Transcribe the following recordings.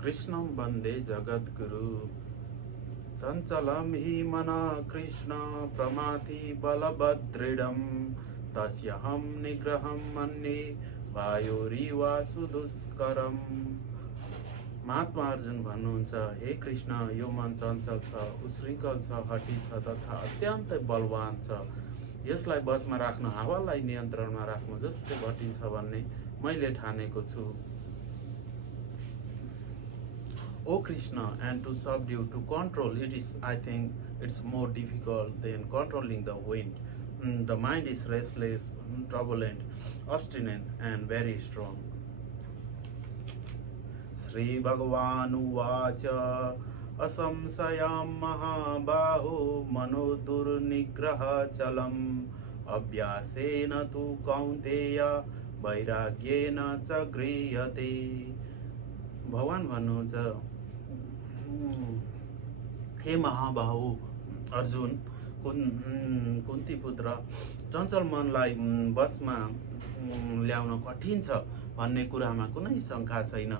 कृष्णं वन्दे जगद्गुरु चञ्चलं हि मनः कृष्ण प्रमाथि बलवदृढं तस्यहं निग्रहं मन्ये वायोरिवासु दुष्करम्। महात्मा अर्जुन भन्नुहुन्छ, हे कृष्ण, यो मन चञ्चल छ, उश्रृङ्खल छ, हठी छ तथा अत्यन्तै बलवान छ। यसलाई बसमा राख्नु हावालाई नियन्त्रणमा राख्नु जस्तै कठिन छ भन्ने मैले ठानेको छु। O Krishna, and to subdue, to control, it is, I think, it's more difficult than controlling the wind. The mind is restless, turbulent, obstinate, and very strong. Sri Bhagavan Uvacha असंशयं महाबाहो मनोदुर्निग्रह चलम् अभ्यासेन तु कौन्तेय वैराग्येन च गृह्यते। भगवान भन्नुहुन्छ, हे महाबाहु अर्जुन, कुन्ती पुत्र, चञ्चल मनलाई बसमा ल्याउन कठिन छ भन्ने कुरामा कुनै शङ्का छैन,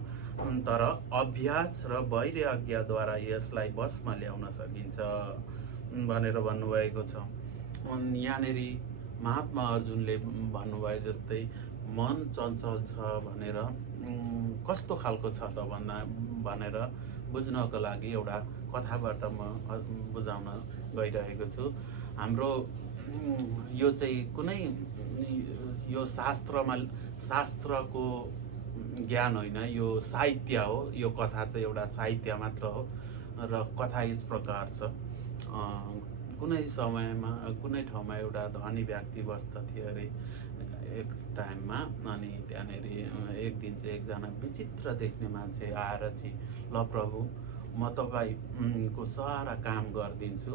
तर अभ्यास र वैराग्यद्वारा यसलाई बसमा ल्याउन सकिन्छ भनेर भन्नुभएको छ। यहाँनेरि महात्मा अर्जुनले भन्नुभए जस्तै मन चञ्चल छ भनेर कस्तो खालको छ त भनेर बुझ्नको लागि एउटा कथाबाट म बुझाउन गइरहेको छु। हाम्रो यो चाहिँ कुनै यो शास्त्रको ज्ञान होइन, यो साहित्य हो। यो कथा चाहिँ एउटा साहित्य मात्र हो र कथा यस प्रकार छ। कुनै समयमा कुनै ठाउँमा एउटा धनी व्यक्ति बस्दथे अरे एक टाइममा, अनि त्यहाँनेरि एक दिन चाहिँ एकजना विचित्र देख्ने मान्छे आएर चाहिँ, ल प्रभु, म तपाईँको सारा काम गरिदिन्छु,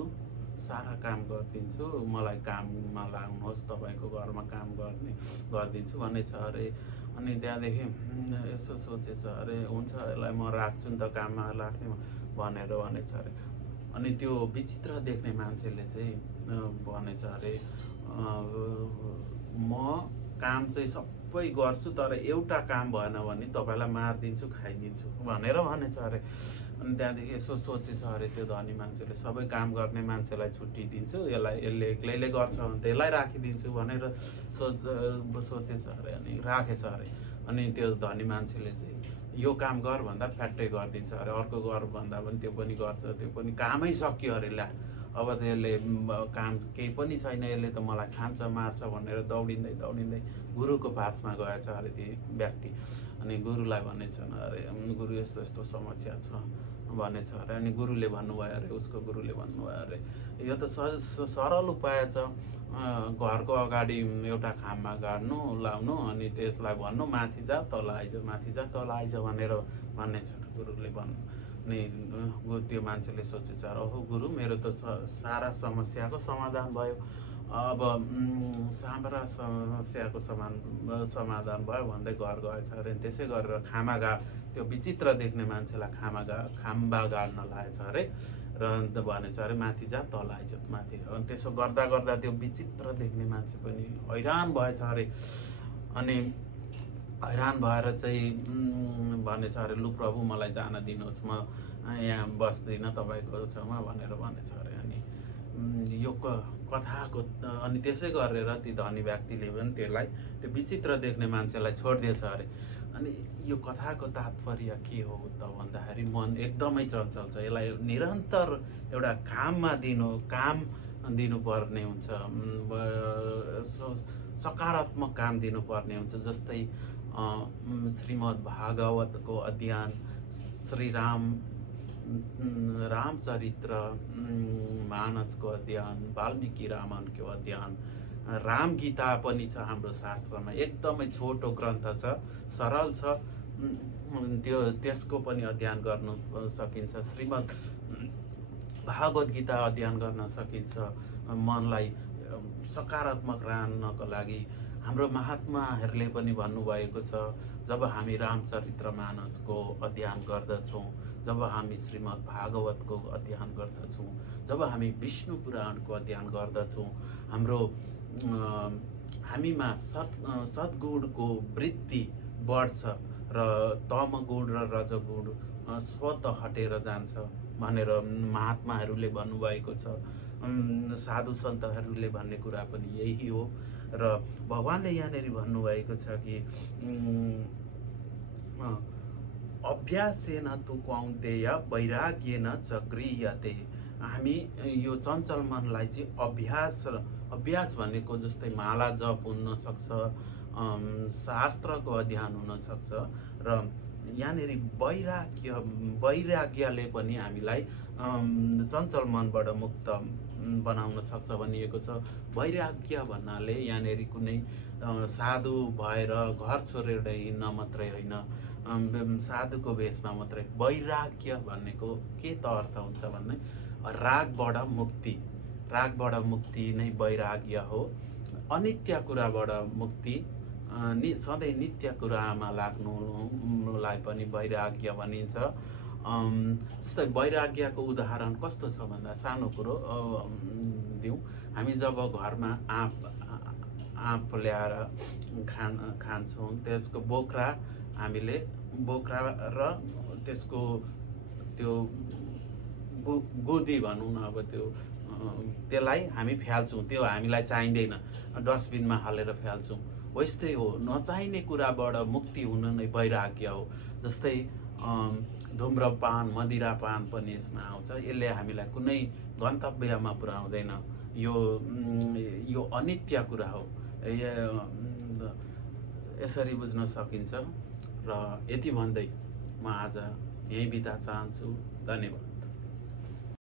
मलाई काममा लाग्नुहोस्, तपाईँको घरमा काम गरिदिन्छु भनेछ अरे। अनि त्यहाँदेखि यसो सोचेछ अरे, हुन्छ यसलाई म राख्छु नि त, काममा लाग्ने भनेर भनेछ अरे। अनि त्यो विचित्र देख्ने मान्छेले चाहिँ भनेछ अरे, म काम चाहिँ सबै गर्छु, तर एउटा काम भएन भने तपाईँलाई मारिदिन्छु, खाइदिन्छु भनेर भनेछ अरे। अनि त्यहाँदेखि यसो सोचेछ अरे त्यो धनी मान्छेले, सबै काम गर्ने मान्छेलाई छुट्टी दिन्छु, यसले एक्लैले गर्छ भने त यसलाई राखिदिन्छु भनेर सोचेछ अरे। अनि राखेछ अरे। अनि त्यो धनी मान्छेले चाहिँ यो काम गर भन्दा फ्याट्टै गरिदिन्छ अरे, अर्को गर भन्दा पनि त्यो पनि गर्छ, त्यो पनि कामै सक्यो अरे। ला अब त यसले काम केही पनि छैन, यसले त मलाई खान्छ मार्छ भनेर दौडिँदै गुरुको पासमा गएछ अरे त्यो व्यक्ति। अनि गुरुलाई भनेछ अरे, गुरु यस्तो यस्तो समस्या छ भनेछ अरे। अनि गुरुले भन्नुभयो अरे, उसको गुरुले भन्नुभयो अरे, यो त सरल उपाय छ, घरको अगाडि एउटा खाममा गाड्नु, लाउनु, अनि त्यसलाई भन्नु माथि जा तल आइज, माथि जा तल आइज भनेर भन्नेछ गुरुले भन्नु। अनि त्यो मान्छेले सोचेछ, ओहो गुरु, मेरो त सारा समस्याको समाधान भयो, अब सारा समस्याको समाधान भयो भन्दै घर गएछ अरे। त्यसै गरेर त्यो विचित्र देख्ने मान्छेलाई खाम्बा गाड्न लागेछ अरे र भनेछ अरे, माथि जा तल आइज माथि। अनि त्यसो गर्दा गर्दा त्यो विचित्र देख्ने मान्छे पनि हैरान भएछ अरे। अनि हैरान भएर चाहिँ भनेछ अरे, लु प्रभु, मलाई जान दिनुहोस्, म यहाँ बस्दिनँ तपाईँको छेउमा भनेर भनेछ अरे। अनि यो कथाको अनि त्यसै गरेर ती धनी व्यक्तिले पनि त्यो विचित्र देख्ने मान्छेलाई छोडिदिएछ अरे। अनि यो कथाको तात्पर्य के हो त भन्दाखेरि, मन एकदमै चञ्चल छ, यसलाई निरन्तर एउटा काम दिनुपर्ने हुन्छ, सकारात्मक काम दिनुपर्ने हुन्छ। जस्तै श्रीमद् भागवतको अध्ययन, श्री रामचरित्र मानसको अध्ययन, वाल्मीकि रामायणको अध्ययन, राम गीता पनि छ हाम्रो शास्त्रमा, एकदमै छोटो ग्रन्थ छ, सरल छ, त्यसको पनि अध्ययन गर्न सकिन्छ। श्रीमद् भागवत गीता अध्ययन गर्न सकिन्छ। मनलाई सकारात्मक राख्नको लागि हाम्रो महात्माहरूले पनि भन्नुभएको छ, जब हामी रामचरित्र मानसको अध्ययन गर्दछौँ, जब हामी श्रीमद् भागवतको अध्ययन गर्दछौँ, जब हामी विष्णु पुराणको अध्ययन गर्दछौँ, हामीमा सद्गुणको वृद्धि बढ्छ र तमगुण र रजगुण स्वतः हटेर जान्छ भनेर महात्माहरूले भन्नुभएको छ। साधु सन्तहरूले भन्ने कुरा पनि यही हो। र भगवानले यहाँनिर भन्नुभएको छ कि अभ्यासेन तु कौन्तेय वैराग्येन च गृह्यते। हामी यो चञ्चल मनलाई चाहिँ अभ्यास भनेको जस्तै माला जप हुन सक्छ, शास्त्रको अध्ययन हुन सक्छ, र यहाँनिर वैराग्यले पनि हामीलाई चञ्चल मनबाट मुक्त बनाउन सक्छ भनिएको छ। वैराग्य भन्नाले यहाँनिर कुनै साधु भएर घर छोडेर हिँड्न मात्रै होइन, साधुको भेषमा मात्रै। वैराग्य भनेको के त अर्थ हुन्छ भन्ने, रागबाट मुक्ति नै वैराग्य हो। अनित्य कुराबाट मुक्ति, सधैँ नित्य कुरामा लाग्नुलाई पनि वैराग्य भनिन्छ। जस्तै वैराग्यको उदाहरण कस्तो छ भन्दा, सानो कुरो दिउँ। हामी जब घरमा आँप ल्याएर खान्छौँ, त्यसको बोक्रा र त्यसको त्यो गुदी भनौँ न, अब त्यसलाई हामी फ्याल्छौँ, त्यो हामीलाई चाहिँदैन, डस्टबिनमा हालेर फ्याल्छौँ। वस्तै हो, नचाहिने कुराबाट मुक्ति हुन नै वैराग्य हो। जस्तै धुम्रपान, मदिरापान पनि यसमा आउँछ। यसले हामीलाई कुनै गन्तव्यमा पुर्याउँदैन। यो अनित्य कुरा हो, यसरी बुझ्न सकिन्छ। र यति भन्दै म आज यही बिदा चाहन्छु। धन्यवाद।